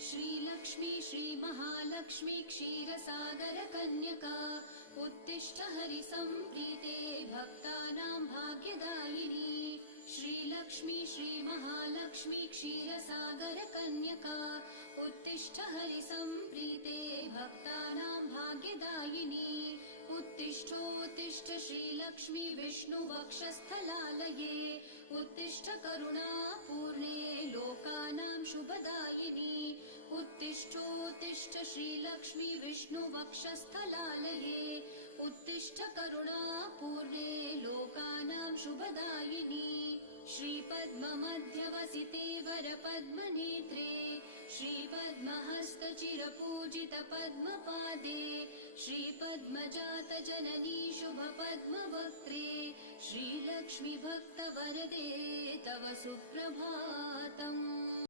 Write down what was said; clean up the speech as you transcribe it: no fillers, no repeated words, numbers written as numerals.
श्रीलक्ष्मी श्रीमहालक्ष्मी क्षीरसागर कन्यका उत्तिष्ठ हरिसम्प्रीते भक्तानां भाग्यदायिनी। श्रीलक्ष्मी श्रीमहालक्ष्मी क्षीरसागर कन्यका उत्तिष्ठ हरिसम्प्रीते भक्तानां भाग्यदायिनी। उत्तिष्ठोत्तिष्ठ श्रीलक्ष्मी विष्णुवक्षस्थलालये उत्तिष्ठ करुणापूर्णे लोकानां शुभदायिनी। उत्तिष्ठोत्तिष्ठ श्रीलक्ष्मी विष्णुवक्षस्थलालये उत्तिष्ठ करुणापूर्णे लोकानां शुभदायिनी। श्रीपद्ममध्यवसिते वरपद्मनेत्रे श्रीपद्महस्तचिरपूजित पद्मपादे श्रीपद्मजात जननी शुभपद्मवक्त्रे श्रीलक्ष्मी भक्तवरदे तव सुप्रभातम्।